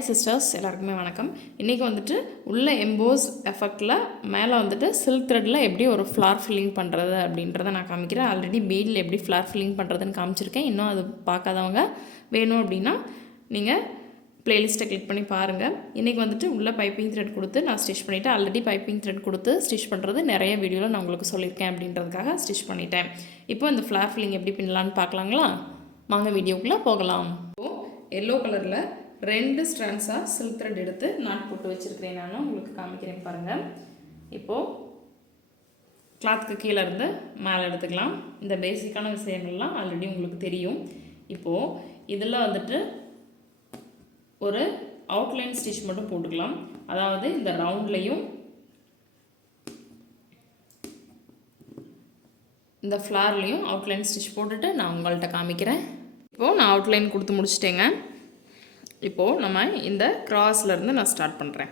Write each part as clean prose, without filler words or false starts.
Hi sisters, எல்லாருக்குமே வணக்கம். இன்றைக்கி வந்துட்டு உள்ள எம்போஸ் எஃபெக்டில் மேலே வந்துட்டு சில்க் த்ரெட்டில் எப்படி ஒரு ஃப்ளார் ஃபில்லிங் பண்ணுறது அப்படின்றத நான் காமிக்கிறேன். ஆல்ரெடி பெய்டில் எப்படி ஃப்ளார் ஃபில்லிங் பண்ணுறதுன்னு காமிச்சிருக்கேன். இன்னும் அது பார்க்காதவங்க வேணும் அப்படின்னா நீங்கள் ப்ளேலிஸ்ட்டை கிளிக் பண்ணி பாருங்கள். இன்றைக்கி வந்துட்டு உள்ள பைப்பிங் த்ரெட் கொடுத்து நான் ஸ்டிச் பண்ணிவிட்டேன். ஆல்ரெடி பைப்பிங் த்ரெட் கொடுத்து ஸ்டிச் பண்ணுறது நிறைய வீடியோவில் நான் உங்களுக்கு சொல்லியிருக்கேன் அப்படின்றதுக்காக ஸ்டிச் பண்ணிட்டேன். இப்போ இந்த ஃப்ளார் ஃபில்லிங் எப்படி பண்ணலான்னு பார்க்கலாங்களா? வாங்க வீடியோக்குள்ளே போகலாம். இப்போது எல்லோ கலரில் 2 ஸ்ட்ராண்ட்ஸாக சில்க் த்ரெட் எடுத்து நாட் போட்டு வச்சுருக்கிறேன். நான் உங்களுக்கு காமிக்கிறேன் பாருங்கள். இப்போது கிளாத்துக்கு கீழே இருந்து மேலே எடுத்துக்கலாம். இந்த பேசிக்கான விஷயங்கள்லாம் ஆல்ரெடி உங்களுக்கு தெரியும். இப்போது இதில் வந்துட்டு ஒரு அவுட்லைன் ஸ்டிச் மட்டும் போட்டுக்கலாம். அதாவது இந்த ரவுண்ட்லேயும் இந்த ஃப்ளார்லேயும் அவுட்லைன் ஸ்டிச் போட்டுட்டு நான் உங்கள்கிட்ட காமிக்கிறேன். இப்போது நான் அவுட்லைன் கொடுத்து முடிச்சிட்டேங்க. இப்போது நம்ம இந்த கிராஸ்லேருந்து நான் ஸ்டார்ட் பண்ணுறேன்,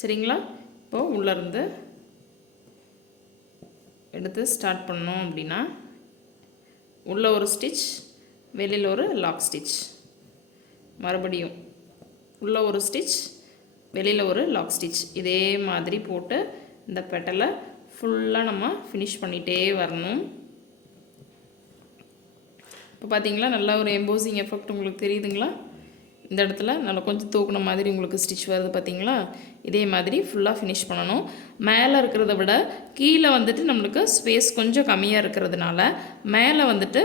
சரிங்களா? இப்போது உள்ளேருந்து எடுத்து ஸ்டார்ட் பண்ணோம் அப்படின்னா உள்ளே ஒரு ஸ்டிச், வெளியில் ஒரு லாக் ஸ்டிச், மறுபடியும் உள்ளே ஒரு ஸ்டிச், வெளியில் ஒரு லாக் ஸ்டிச், இதே மாதிரி போட்டு இந்த பெட்டலை ஃபுல்லாக நம்ம ஃபினிஷ் பண்ணிகிட்டே வரணும். இப்போ பார்த்தீங்களா, நல்லா ஒரு எம்போசிங் எஃபெக்ட் உங்களுக்கு தெரியுதுங்களா? இந்த இடத்துல நல்லா கொஞ்சம் தூக்குன மாதிரி உங்களுக்கு ஸ்டிச் வருது பார்த்தீங்களா? இதே மாதிரி ஃபுல்லாக ஃபினிஷ் பண்ணணும். மேலே இருக்கிறத விட கீழே வந்துட்டு நம்மளுக்கு ஸ்பேஸ் கொஞ்சம் கம்மியாக இருக்கிறதுனால மேலே வந்துட்டு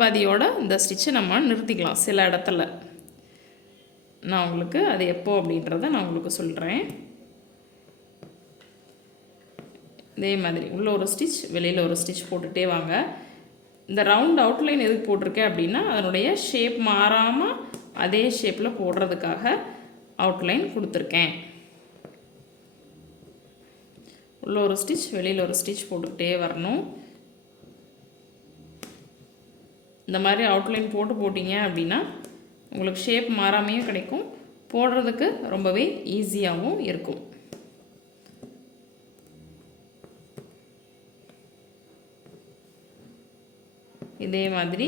பாதியோட இந்த ஸ்டிச்சை நம்ம நிறுத்திக்கலாம் சில இடத்துல. நான் உங்களுக்கு அது எப்போ அப்படின்றத நான் உங்களுக்கு சொல்கிறேன். இதே மாதிரி உள்ள ஒரு ஸ்டிச், வெளியில் ஒரு ஸ்டிச் போட்டுகிட்டே வாங்க. இந்த ரவுண்ட் அவுட்லைன் எதுக்கு போட்டிருக்கேன் அப்படின்னா அதனுடைய ஷேப் மாறாமல் அதே ஷேப்பில் போடுறதுக்காக அவுட்லைன் கொடுத்துருக்கேன். உள்ள ஒரு ஸ்டிச், வெளியில் ஒரு ஸ்டிச் போட்டுக்கிட்டே வரணும். இந்த மாதிரி அவுட்லைன் போட்டிங்க அப்படின்னா உங்களுக்கு ஷேப் மாறாமையும் கிடைக்கும், போடுறதுக்கு ரொம்பவே ஈஸியாகவும் இருக்கும். இதே மாதிரி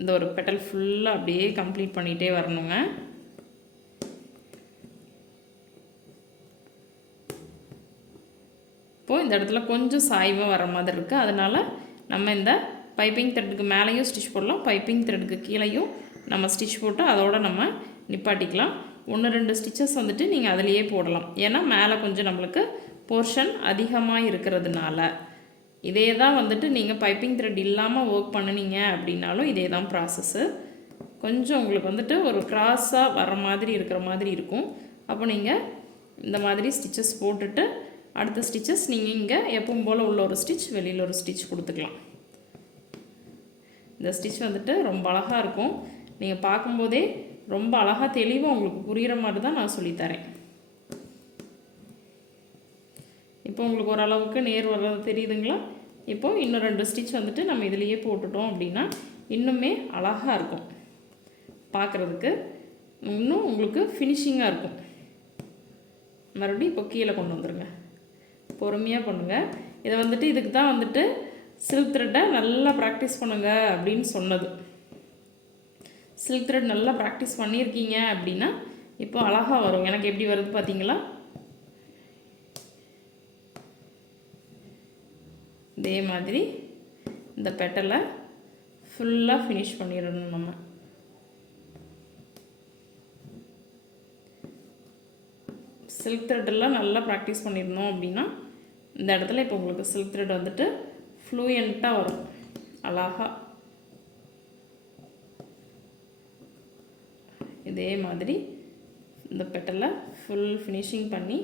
இந்த ஒரு பெட்டல் ஃபுல்லாக அப்படியே கம்ப்ளீட் பண்ணிகிட்டே வரணுங்க. இப்போது இந்த இடத்துல கொஞ்சம் சாய்வாக வர மாதிரி இருக்குது. அதனால் நம்ம இந்த பைப்பிங் த்ரெட்டுக்கு மேலேயும் ஸ்டிச் போடலாம், பைப்பிங் த்ரெட்டுக்கு கீழேயும் நம்ம ஸ்டிச் போட்டு அதோடு நம்ம நிப்பாட்டிக்கலாம். 1-2 ஸ்டிச்சஸ் வந்துட்டு நீங்கள் அதிலேயே போடலாம். ஏன்னா மேலே கொஞ்சம் நம்மளுக்கு போர்ஷன் அதிகமாக இருக்கிறதுனால. இதே தான் வந்துட்டு நீங்கள் பைப்பிங் த்ரெட் இல்லாமல் ஒர்க் பண்ணினீங்க அப்படின்னாலும் இதே தான் ப்ராசஸ்ஸு. கொஞ்சம் உங்களுக்கு வந்துட்டு ஒரு கிராஸாக வர மாதிரி இருக்கிற மாதிரி இருக்கும். அப்போ நீங்கள் இந்த மாதிரி ஸ்டிச்சஸ் போட்டுட்டு அடுத்த ஸ்டிச்சஸ் நீங்கள் இங்கே எப்பவும் போல் உள்ள ஒரு ஸ்டிச், வெளியில் ஒரு ஸ்டிச் கொடுத்துக்கலாம். இந்த ஸ்டிச் வந்துட்டு ரொம்ப அழகாக இருக்கும். நீங்கள் பார்க்கும்போதே ரொம்ப அழகாக தெளிவாக உங்களுக்கு புரிகிற மாதிரி தான் நான் சொல்லித்தரேன். இப்போ உங்களுக்கு ஓரளவுக்கு நேர் வர்றது தெரியுதுங்களா? இப்போது இன்னும் 2 ஸ்டிச் வந்துட்டு நம்ம இதிலையே போட்டுட்டோம் அப்படின்னா இன்னுமே அழகாக இருக்கும், பார்க்குறதுக்கு இன்னும் உங்களுக்கு ஃபினிஷிங்காக இருக்கும். மறுபடியும் இப்போ கீழே கொண்டு வந்துடுங்க, பொறுமையாக பண்ணுங்கள். இதை வந்துட்டு இதுக்கு தான் வந்துட்டு சில்க் த்ரெட்டை நல்லா ப்ராக்டிஸ் பண்ணுங்க அப்படின்னு சொன்னது. சில்க் த்ரெட் நல்லா ப்ராக்டிஸ் பண்ணியிருக்கீங்க அப்படின்னா இப்போ அழகாக வரும். எனக்கு எப்படி வருது பார்த்தீங்களா? இதே மாதிரி இந்த பெட்டலை ஃபுல்லாக ஃபினிஷ் பண்ணிடணும். நம்ம சில்க் த்ரெட்டெல்லாம் நல்லா ப்ராக்டிஸ் பண்ணியிருந்தோம் அப்படின்னா இந்த இடத்துல இப்போ உங்களுக்கு சில்க் த்ரெட் வந்துட்டு ஃப்ளூயண்ட்டாக வரும் அழகாக. இதே மாதிரி இந்த பெட்டலை ஃபுல் ஃபினிஷிங் பண்ணி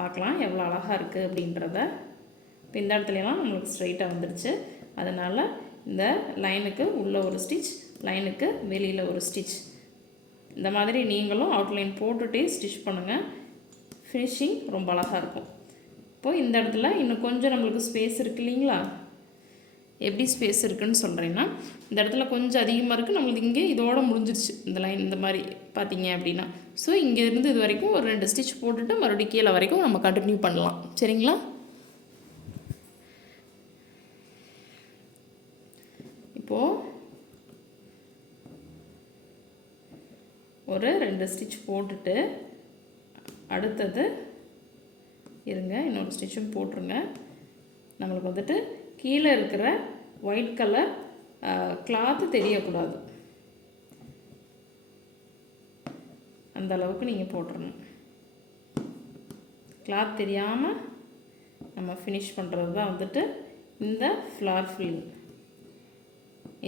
பார்க்கலாம் எவ்வளோ அழகாக இருக்குது அப்படின்றத. இப்போ இந்த இடத்துலலாம் நம்மளுக்கு ஸ்ட்ரைட்டாக வந்துடுச்சு. அதனால் இந்த லைனுக்கு உள்ள ஒரு ஸ்டிச், லைனுக்கு வெளியில் ஒரு ஸ்டிச், இந்த மாதிரி நீங்களும் அவுட்லைன் போட்டுகிட்டே ஸ்டிச் பண்ணுங்கள். ஃபினிஷிங் ரொம்ப அழகாக இருக்கும். இப்போது இந்த இடத்துல இன்னும் கொஞ்சம் நம்மளுக்கு ஸ்பேஸ் இருக்குது இல்லைங்களா? எப்படி ஸ்பேஸ் இருக்குதுன்னு சொல்கிறேன்னா இந்த இடத்துல கொஞ்சம் அதிகமாக இருக்குது நம்மளுக்கு. இங்கே இதோடு முடிஞ்சிருச்சு இந்த லைன். இந்த மாதிரி பார்த்தீங்க அப்படின்னா ஸோ இங்கேருந்து இது வரைக்கும் ஒரு 2 ஸ்டிச் போட்டுட்டு மறுபடியும் கீழே வரைக்கும் நம்ம கண்டினியூ பண்ணலாம், சரிங்களா? இப்போது ஒரு 2 2 ஸ்டிச் போட்டுட்டு அடுத்தது இருங்க இன்னொரு ஸ்டிச்சும் போட்டுருங்க. நம்மளுக்கு வந்துட்டு கீழே இருக்கிற ஒயிட் கலர் கிளாத்து தெரியக்கூடாது, அந்த அளவுக்கு நீங்கள் போட்டுறணும். கிளாத் தெரியாமல் நம்ம ஃபினிஷ் பண்ணுறது தான் வந்துட்டு இந்த ஃப்ளார் ஃபில்லிங்.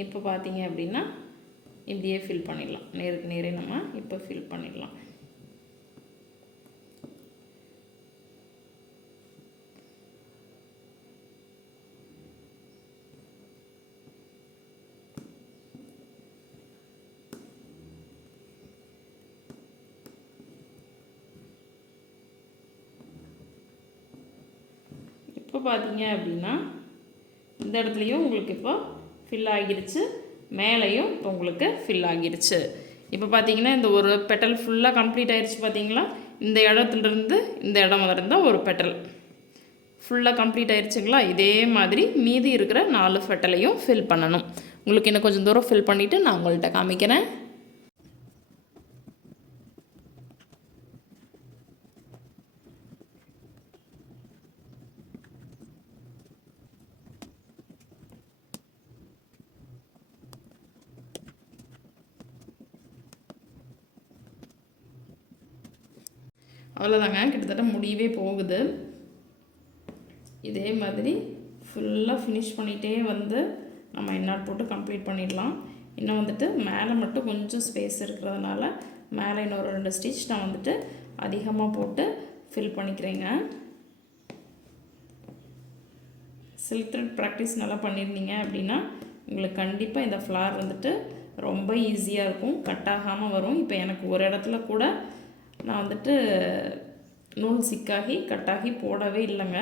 இப்போ பார்த்தீங்க அப்படின்னா இப்படியே ஃபில் பண்ணிடலாம், நேருக்கு நேரே நம்ம இப்போ ஃபில் பண்ணிடலாம். இப்போ பார்த்தீங்க அப்படின்னா இந்த இடத்துலையும் உங்களுக்கு இப்போ ஃபில் ஆகிடுச்சு, மேலேயும் இப்போ உங்களுக்கு ஃபில் ஆகிடுச்சு. இப்போ பார்த்தீங்கன்னா இந்த ஒரு பெட்டல் ஃபுல்லாக கம்ப்ளீட் ஆகிடுச்சு. பார்த்தீங்களா, இந்த இடத்துலேருந்து இந்த இடம் இருந்தால் ஒரு பெட்டல் ஃபுல்லாக கம்ப்ளீட் ஆகிடுச்சுங்களா. இதே மாதிரி மீதி இருக்கிற 4 பெட்டலையும் ஃபில் பண்ணணும். உங்களுக்கு இன்னும் கொஞ்சம் தூரம் ஃபில் பண்ணிவிட்டு நான் உங்கள்கிட்ட காமிக்கிறேன். அவ்வளோதாங்க, கிட்டத்தட்ட முடியவே போகுது. இதே மாதிரி ஃபுல்லாக ஃபினிஷ் பண்ணிகிட்டே வந்து நம்ம எண்ணாட் போட்டு கம்ப்ளீட் பண்ணிடலாம். இன்னும் வந்துட்டு மேலே மட்டும் கொஞ்சம் ஸ்பேஸ் இருக்கிறதுனால மேலே இன்னொரு 2 ஸ்டிச் நான் வந்துட்டு அதிகமாக போட்டு ஃபில் பண்ணிக்கிறேங்க. சில்க் த்ரெட் ப்ராக்டிஸ் நல்லா பண்ணியிருந்தீங்க அப்படின்னா உங்களுக்கு கண்டிப்பாக இந்த ஃப்ளார் வந்துட்டு ரொம்ப ஈஸியாக இருக்கும், கட் ஆகாமல் வரும். இப்போ எனக்கு ஒரு இடத்துல கூட நான் வந்துட்டு நூல் சிக்காகி கட்டாகி போடவே இல்லைங்க.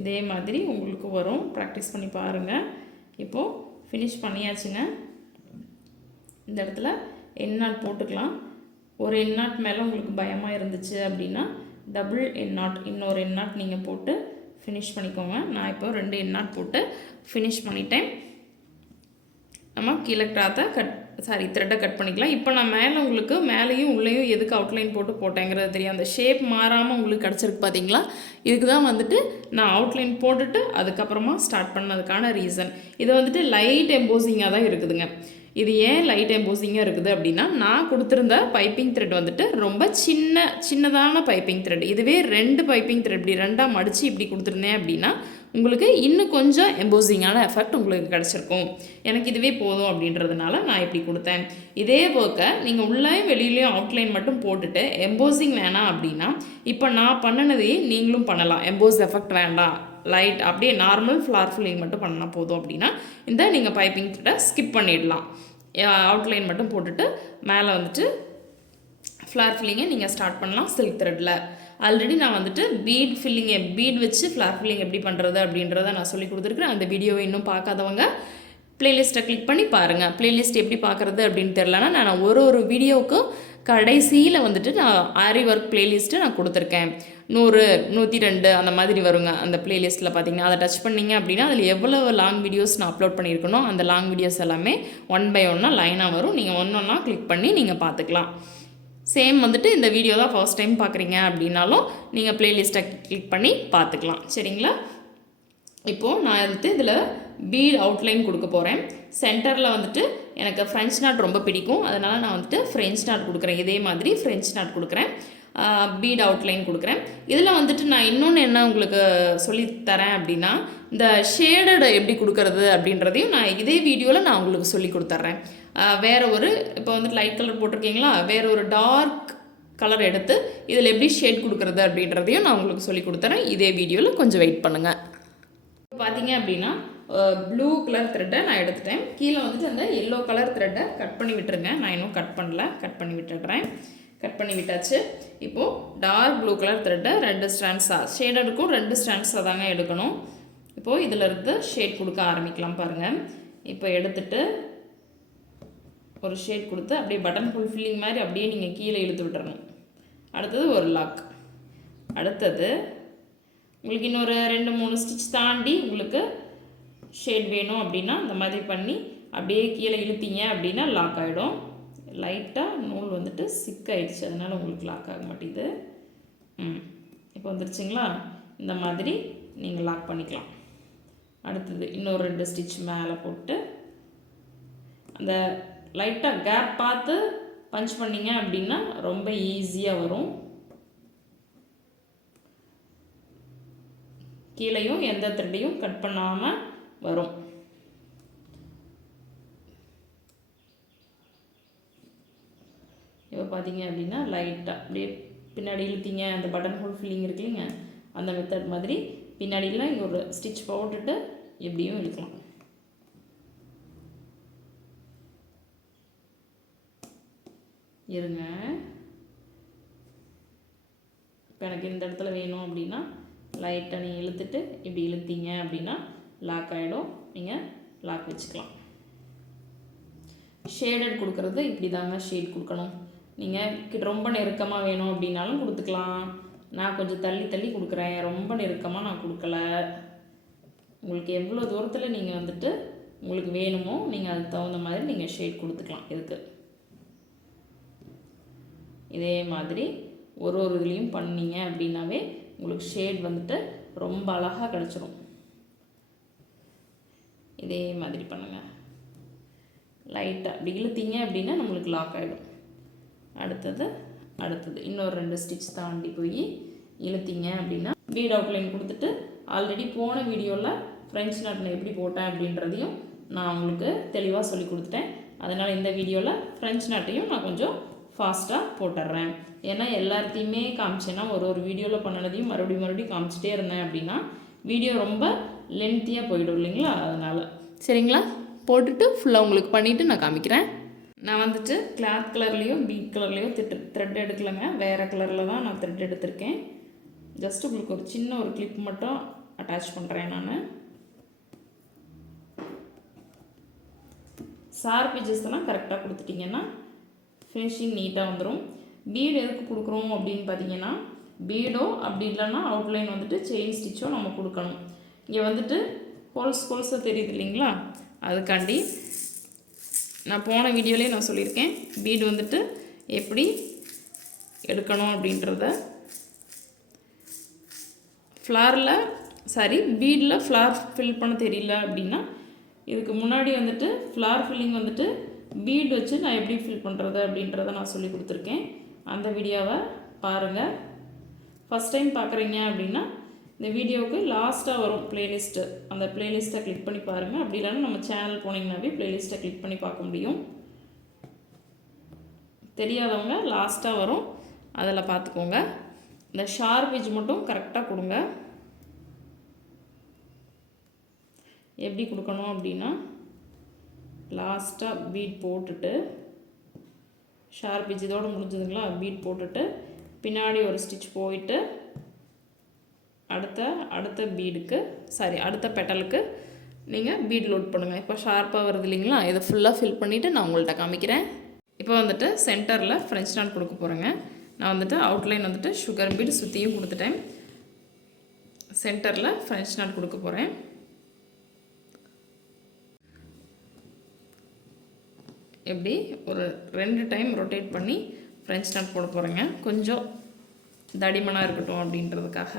இதே மாதிரி உங்களுக்கு வரும், ப்ராக்டிஸ் பண்ணி பாருங்கள். இப்போது ஃபினிஷ் பண்ணியாச்சுங்க. இந்த இடத்துல எண்ணாட் போட்டுக்கலாம். ஒரு எண்ணாட் மேலே உங்களுக்கு பயமாக இருந்துச்சு அப்படின்னா டபுள் எண்ணாட், இன்னொரு எண்ணாட் நீங்கள் போட்டு ஃபினிஷ் பண்ணிக்கோங்க. நான் இப்போ 2 எண்ணாட் போட்டு ஃபினிஷ் பண்ணிட்டேன். நம்ம கீழே கிளாத்தை த்ரெட்டை கட் பண்ணிக்கலாம். இப்போ நான் மேலே உங்களுக்கு மேலேயும் உள்ளேயும் எதுக்கு அவுட்லைன் போட்டேங்கிறது தெரியும். அந்த ஷேப் மாறாமல் உங்களுக்கு கிடச்சிருக்கு பார்த்தீங்களா. இதுக்கு தான் வந்துட்டு நான் அவுட்லைன் போட்டுட்டு அதுக்கப்புறமா ஸ்டார்ட் பண்ணதுக்கான ரீசன். இது வந்துட்டு லைட் எம்போசிங்காக தான் இருக்குதுங்க. இது ஏன் லைட் எம்போசிங்காக இருக்குது அப்படின்னா நான் கொடுத்துருந்த பைப்பிங் த்ரெட் வந்துட்டு ரொம்ப சின்னதான பைப்பிங் த்ரெட். இதுவே 2 பைப்பிங் த்ரெட் இப்படி 2ஆக மடித்து இப்படி கொடுத்துருந்தேன் அப்படின்னா உங்களுக்கு இன்னும் கொஞ்சம் எம்போசிங்கான எஃபெக்ட் உங்களுக்கு கிடச்சிருக்கும். எனக்கு இதுவே போதும் அப்படின்றதுனால நான் இப்படி கொடுத்தேன். இதே ஒர்க்கை நீங்கள் உள்ளேயும் வெளியிலையும் அவுட்லைன் மட்டும் போட்டுட்டு எம்போசிங் வேணாம் அப்படின்னா இப்போ நான் பண்ணினதையே நீங்களும் பண்ணலாம். எம்போஸ் எஃபெக்ட் வேண்டாம், லைட் அப்படியே நார்மல் ஃப்ளார் ஃபில்லிங் மட்டும் பண்ணால் போதும் அப்படின்னா இந்த நீங்கள் பைப்பிங் த்ரெட்டை ஸ்கிப் பண்ணிடலாம். அவுட்லைன் மட்டும் போட்டுட்டு மேலே வந்துட்டு ஃப்ளார் ஃபில்லிங்கை நீங்கள் ஸ்டார்ட் பண்ணலாம் சில்க் த்ரெட்டில். ஆல்ரெடி நான் வந்துட்டு பீட் வச்சு ஃப்ளார் ஃபில்லிங் எப்படி பண்ணுறது அப்படின்றத நான் சொல்லி கொடுத்துருக்குறேன். அந்த வீடியோவை இன்னும் பார்க்காதவங்க ப்ளேலிஸ்ட்டை கிளிக் பண்ணி பாருங்கள். ப்ளேலிஸ்ட் எப்படி பார்க்குறது அப்படின்னு தெரிலனா நான் ஒரு வீடியோவுக்கும் கடைசியில் வந்துட்டு நான் ஆரி ஒர்க் ப்ளேலிஸ்ட்டு நான் கொடுத்துருக்கேன். 100, 102 அந்த மாதிரி வருங்க. அந்த ப்ளேலிஸ்ட்டில் பார்த்தீங்கன்னா அதை டச் பண்ணிங்க அப்படின்னா அதில் எவ்வளோ லாங் வீடியோஸ் நான் அப்லோட் பண்ணியிருக்கணும் அந்த லாங் வீடியோஸ் எல்லாமே 1 by 1 லைனாக வரும். நீங்கள் ஒன்றா கிளிக் பண்ணி நீங்கள் பார்த்துக்கலாம். சேம் வந்துட்டு இந்த வீடியோ தான் ஃபர்ஸ்ட் டைம் பார்க்குறீங்க அப்படின்னாலும் நீங்கள் ப்ளேலிஸ்ட்டை கிளிக் பண்ணி பார்த்துக்கலாம். சரிங்களா. இப்போது நான் வந்துட்டு இதில் பீட் அவுட்லைன் கொடுக்க போகிறேன். சென்டரில் வந்துட்டு எனக்கு ஃப்ரெஞ்ச் நாட் ரொம்ப பிடிக்கும், அதனால் நான் வந்துட்டு ஃப்ரெஞ்ச் நாட் கொடுக்குறேன். இதே மாதிரி ஃப்ரெஞ்ச் நாட் கொடுக்குறேன், பீட் அவுட்லைன் கொடுக்குறேன். இதில் வந்துட்டு நான் இன்னொன்று என்ன உங்களுக்கு சொல்லித்தரேன் அப்படின்னா இந்த ஷேடட் எப்படி கொடுக்கறது அப்படின்றதையும் நான் இதே வீடியோவில் நான் உங்களுக்கு சொல்லி கொடுத்துட்றேன். வேறு ஒரு இப்போ வந்துட்டு லைட் கலர் போட்டிருக்கீங்களா, வேறு ஒரு டார்க் கலர் எடுத்து இதில் எப்படி ஷேட் கொடுக்குறது அப்படின்றதையும் நான் உங்களுக்கு சொல்லி கொடுத்துறேன். இதே வீடியோவில் கொஞ்சம் வெயிட் பண்ணுங்கள். இப்போ பார்த்தீங்க அப்படின்னா ப்ளூ கலர் த்ரெட்டை நான் எடுத்துட்டேன். கீழே வந்துட்டு அந்த எல்லோ கலர் த்ரெட்டை கட் பண்ணி விட்டுருங்க. நான் இன்னும் கட் பண்ணல, கட் பண்ணி விட்டுடுறேன். கட் பண்ணி விட்டாச்சு. இப்போது டார்க் ப்ளூ கலர் த்ரெட்டை 2 ஸ்ட்ராண்ட்ஸாக ஷேடடுக்கும் 2 ஸ்ட்ராண்ட்ஸாக தாங்க எடுக்கணும். இப்போது இதில் இருந்து ஷேட் கொடுக்க ஆரம்பிக்கலாம் பாருங்கள். இப்போ எடுத்துகிட்டு ஒரு ஷேட் கொடுத்து அப்படியே பட்டன் ஃபுல் ஃபில்லிங் மாதிரி அப்படியே நீங்கள் கீழே இழுத்து விட்டுறணும். அடுத்தது ஒரு லாக். அடுத்தது உங்களுக்கு இன்னொரு 2-3 ஸ்டிச் தாண்டி உங்களுக்கு ஷேட் வேணும் அப்படின்னா இந்த மாதிரி பண்ணி அப்படியே கீழே இழுத்தீங்க அப்படின்னா லாக் ஆகிடும். லைட்டாக நூல் வந்துட்டு சிக்காயிடுச்சு, அதனால் உங்களுக்கு லாக் ஆக மாட்டேங்குது. இப்போ வந்துருச்சுங்களா? இந்த மாதிரி நீங்கள் லாக் பண்ணிக்கலாம். அடுத்தது இன்னொரு 2 ஸ்டிச் மேலே போட்டு அந்த லைட்டாக கேப் பார்த்து பஞ்ச் பண்ணிங்க அப்படின்னா ரொம்ப ஈஸியாக வரும். கீழையும் எந்த த்ரெட்டையும் கட் பண்ணாமல் வரும். இப்போ பார்த்தீங்க அப்படின்னா லைட்டாக அப்படியே பின்னாடி இழுத்தீங்க, அந்த பட்டன் ஹோல் ஃபில்லிங் இருக்கு இல்லைங்க, அந்த மெத்தட் மாதிரி பின்னாடிலாம் இங்கே ஒரு ஸ்டிச் போட்டுட்டு எப்படியும் இழுக்கலாம். இருங்க, இப்போ எனக்கு இந்த இடத்துல வேணும் அப்படின்னா லைட்டாக நீங்கள் இழுத்துட்டு இப்படி இழுத்தீங்க அப்படின்னா லாக் ஆகிடும். நீங்கள் லாக் வச்சுக்கலாம். ஷேடட் கொடுக்குறது இப்படி தாங்க ஷேட் கொடுக்கணும். நீங்கள் ரொம்ப நெருக்கமாக வேணும் அப்படின்னாலும் கொடுத்துக்கலாம். நான் கொஞ்சம் தள்ளி தள்ளி கொடுக்குறேன், ரொம்ப நெருக்கமாக நான் கொடுக்கல. உங்களுக்கு எவ்வளோ தூரத்தில் நீங்கள் வந்துட்டு உங்களுக்கு வேணுமோ நீங்கள் அதுக்கு தகுந்த மாதிரி நீங்கள் ஷேட் கொடுத்துக்கலாம். இதுக்கு இதே மாதிரி ஒரு இதுலேயும் பண்ணிங்க அப்படின்னாவே உங்களுக்கு ஷேட் வந்துட்டு ரொம்ப அழகாக கிடச்சிரும். இதே மாதிரி பண்ணுங்கள். லைட்டாக அப்படி இழுத்தீங்க அப்படின்னா நம்மளுக்கு லாக் ஆகிடும். அடுத்தது இன்னொரு 2 ஸ்டிச் தாண்டி போய் இழுத்தீங்க அப்படின்னா பீட் அவுட்லைன் கொடுத்துட்டு ஆல்ரெடி போன வீடியோவில் ஃப்ரெஞ்ச் நாட் நான் எப்படி போட்டேன் அப்படின்றதையும் நான் உங்களுக்கு தெளிவாக சொல்லி கொடுத்துட்டேன். அதனால் இந்த வீடியோவில் ஃப்ரெஞ்ச் நாட்டையும் நான் கொஞ்சம் ஃபாஸ்ட்டாக போட்டுடுறேன். ஏன்னா எல்லாத்தையுமே காமிச்சேன்னா ஒரு வீடியோவில் பண்ணினதையும் மறுபடியும் காமிச்சிட்டே இருந்தேன் அப்படின்னா வீடியோ ரொம்ப லென்த்தியாக போயிடும் இல்லைங்களா? அதனால் சரிங்களா, போட்டுட்டு ஃபுல்லாக உங்களுக்கு பண்ணிவிட்டு நான் காமிக்கிறேன். நான் வந்துட்டு கிளாத் கலர்லேயும் பீட் கலர்லேயும் த்ரெட் எடுக்கலைங்க, வேறு கலரில் தான் நான் த்ரெட் எடுத்திருக்கேன். ஜஸ்ட் உங்களுக்கு ஒரு சின்ன ஒரு கிளிப் மட்டும் அட்டாச் பண்ணுறேன். நான் ஷார்ப் எட்ஜஸ்லாம் கரெக்டாக கொடுத்துட்டிங்கன்னா ஃபினிஷிங் நீட்டாக வந்துடும். பீடு எதுக்கு கொடுக்குறோம் அப்படின்னு பார்த்தீங்கன்னா, பீடோ அப்படி இல்லைன்னா அவுட்லைன் வந்துட்டு செயின் ஸ்டிச்சோ நம்ம கொடுக்கணும். இங்கே வந்துட்டு ஹோல்ஸாக தெரியுது இல்லைங்களா? அதுக்காண்டி நான் போன வீடியோலேயே நான் சொல்லியிருக்கேன், பீடு வந்துட்டு எப்படி எடுக்கணும் அப்படின்றத. பீடில் ஃப்ளார் ஃபில் பண்ண தெரியல அப்படின்னா இதுக்கு முன்னாடி வந்துட்டு ஃப்ளார் ஃபில்லிங் வந்துட்டு பீட் வச்சு நான் எப்படி ஃபில் பண்ணுறது அப்படின்றத நான் சொல்லி கொடுத்துருக்கேன். அந்த வீடியோவை பாருங்கள். ஃபஸ்ட் டைம் பார்க்குறீங்க அப்படின்னா இந்த வீடியோவுக்கு லாஸ்ட்டாக வரும் ப்ளேலிஸ்ட்டு, அந்த ப்ளேலிஸ்ட்டை கிளிக் பண்ணி பாருங்கள். அப்படி இல்லைன்னா நம்ம சேனல் போனீங்கன்னாவே ப்ளேலிஸ்ட்டை கிளிக் பண்ணி பார்க்க முடியும். தெரியாதவங்க லாஸ்ட்டாக வரும், அதில் பார்த்துக்கோங்க. இந்த ஷார்ப் எட்ஜ் மட்டும் கரெக்டாக கொடுங்க. எப்படி கொடுக்கணும் அப்படின்னா, லாஸ்ட்டாக பீட் போட்டுட்டு ஷார்ப் எட்ஜ் இதோடு முடிஞ்சதுங்களா, பீட் போட்டுட்டு பின்னாடி ஒரு ஸ்டிச் போயிட்டு அடுத்த பெட்டலுக்கு நீங்கள் பீட் லோட் பண்ணுங்கள். இப்போ ஷார்ப்பாக வருது இல்லைங்களா, இதை ஃபுல்லாக ஃபில் பண்ணிவிட்டு நான் உங்கள்கிட்ட காமிக்கிறேன். இப்போ வந்துட்டு சென்டரில் ஃப்ரெஞ்ச் நாட் கொடுக்க போகிறேங்க. நான் வந்துட்டு அவுட்லைன் வந்துட்டு சுகர் பீட் சுற்றியும் கொடுத்துட்டேன். சென்டரில் ஃப்ரெஞ்ச் நாட் கொடுக்க போகிறேன். எப்படி ஒரு 2 டைம் ரொட்டேட் பண்ணி ஃப்ரெஞ்ச் நாட் போட போகிறேங்க. கொஞ்சம் தடிமனாக இருக்கட்டும் அப்படின்றதுக்காக.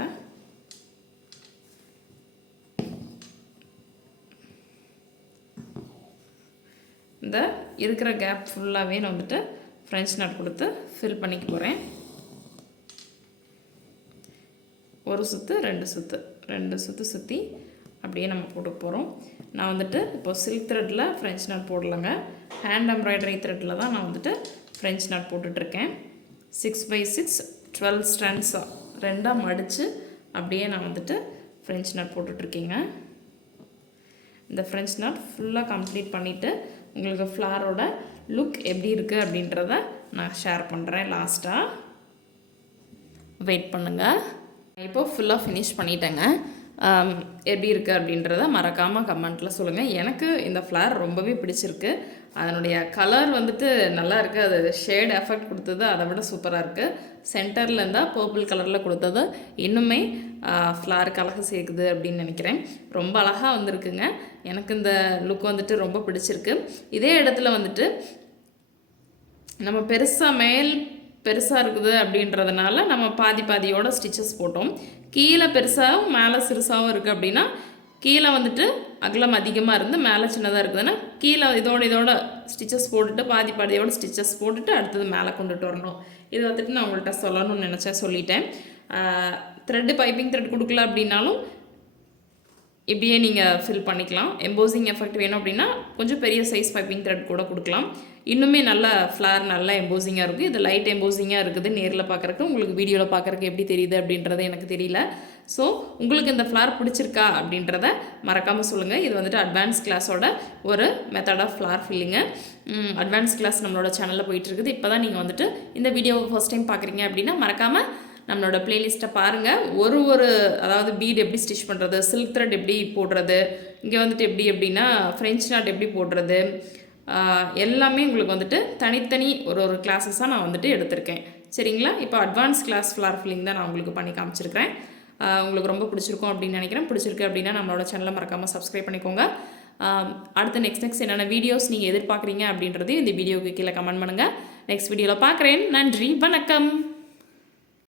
இந்த இருக்கிற கேப் ஃபுல்லாகவே நான் வந்துட்டு ஃப்ரெஞ்ச் நாட் கொடுத்து ஃபில் பண்ணிக்க போகிறேன். ஒரு சுற்று 2 சுற்று சுற்றி அப்படியே நம்ம போட்டு போகிறோம். நான் வந்துட்டு இப்போ சில்க் த்ரெட்டில் ஃப்ரெஞ்ச் நாட் போடலைங்க, ஹேண்ட் எம்ப்ராய்டரி த்ரெட்டில் தான் நான் வந்துட்டு ஃப்ரெஞ்ச் நாட் போட்டுட்ருக்கேன். 6x6 12 ஸ்ட்ராண்ட்ஸாக 2ஆக மடித்து அப்படியே நான் வந்துட்டு ஃப்ரெஞ்ச் நாட் போட்டுட்ருக்கேங்க. இந்த ஃப்ரெஞ்ச் நாட் ஃபுல்லாக கம்ப்ளீட் பண்ணிவிட்டு உங்களுக்கு ஃப்ளாரோட லுக் எப்படி இருக்குது அப்படின்றத நான் ஷேர் பண்ணுறேன் லாஸ்ட்டாக. வெயிட் பண்ணுங்கள். இப்போது ஃபுல்லாக ஃபினிஷ் பண்ணிட்டேங்க. எப்படி இருக்குது அப்படின்றத மறக்காமல் கமெண்ட்டில் சொல்லுங்கள். எனக்கு இந்த ஃப்ளார் ரொம்பவே பிடிச்சிருக்கு. அதனுடைய கலர் வந்துட்டு நல்லா இருக்குது. அது ஷேட் எஃபெக்ட் கொடுத்தது அதை விட சூப்பராக இருக்குது. சென்டரில் இருந்தால் பர்பிள் கலரில் கொடுத்தது இன்னுமே ஃப்ளாருக்கு அழகாக சேர்க்குது அப்படின்னு நினைக்கிறேன். ரொம்ப அழகாக வந்திருக்குங்க. எனக்கு இந்த லுக் வந்துட்டு ரொம்ப பிடிச்சிருக்கு. இதே இடத்துல வந்துட்டு நம்ம பெருசாக இருக்குது அப்படின்றதுனால நம்ம பாதி பாதியோட ஸ்டிச்சஸ் போட்டோம். கீழே பெருசாகவும் மேலே சிறுசாகவும் இருக்குது அப்படின்னா கீழே வந்துட்டு அகலம் அதிகமாக இருந்து மேலே சின்னதாக இருக்குதுன்னா கீழே இதோட ஸ்டிச்சஸ் போட்டுட்டு பாதி பாதியோட ஸ்டிச்சஸ் போட்டுட்டு அடுத்தது மேலே கொண்டுட்டு வரணும். இது வந்துட்டு நான் உங்கள்கிட்ட சொல்லணும்னு நினச்சேன், சொல்லிட்டேன். த்ரெட்டு பைப்பிங் த்ரெட் கொடுக்கல அப்படின்னாலும் இப்படியே நீங்கள் ஃபில் பண்ணிக்கலாம். எம்போசிங் எஃபெக்ட் வேணும் அப்படின்னா கொஞ்சம் பெரிய சைஸ் பைப்பிங் த்ரெட் கூட கொடுக்கலாம். இன்னுமே நல்ல ஃப்ளார் நல்லா எம்போசிங்காக இருக்குது. இது லைட் எம்போசிங்காக இருக்குது நேரில் பார்க்குறக்கு. உங்களுக்கு வீடியோவில் பார்க்குறக்கு எப்படி தெரியுது அப்படின்றது எனக்கு தெரியல. ஸோ உங்களுக்கு இந்த ஃப்ளார் பிடிச்சிருக்கா அப்படின்றத மறக்காமல் சொல்லுங்கள். இது வந்துட்டு அட்வான்ஸ் கிளாஸோட ஒரு method of floor filling. Advance class நம்மளோட சேனலில் போயிட்டுருக்குது. இப்போ தான் நீங்கள் வந்துட்டு இந்த வீடியோவை ஃபர்ஸ்ட் டைம் பார்க்குறீங்க அப்படின்னா மறக்காமல் நம்மளோட ப்ளேலிஸ்ட்டை பாருங்கள். அதாவது பீட் எப்படி ஸ்டிச் பண்ணுறது, சில்க் த்ரெட் எப்படி போடுறது, இங்கே வந்துட்டு எப்படி எப்படின்னா ஃப்ரெஞ்ச் நாட் எப்படி போடுறது, எல்லாமே உங்களுக்கு வந்துட்டு தனித்தனி ஒரு கிளாஸஸாக நான் வந்துட்டு எடுத்திருக்கேன். சரிங்களா? இப்போ அட்வான்ஸ் கிளாஸ் ஃப்ளார் ஃபில்லிங் தான் நான் உங்களுக்கு பண்ணி காமிச்சிருக்கிறேன். உங்களுக்கு ரொம்ப பிடிச்சிருக்கும் அப்படின்னு நினைக்கிறேன். பிடிச்சிருக்கு அப்படின்னா நம்மளோட சேனலை மறக்காமல் சப்ஸ்கிரைப் பண்ணிக்கோங்க. அடுத்து நெக்ஸ்ட் என்னென்ன வீடியோஸ் நீங்கள் எதிர்பார்க்குறீங்க அப்படின்றதையும் இந்த வீடியோவுக்கு கீழே கமெண்ட் பண்ணுங்கள். நெக்ஸ்ட் வீடியோவில் பார்க்குறேன். நன்றி, வணக்கம்.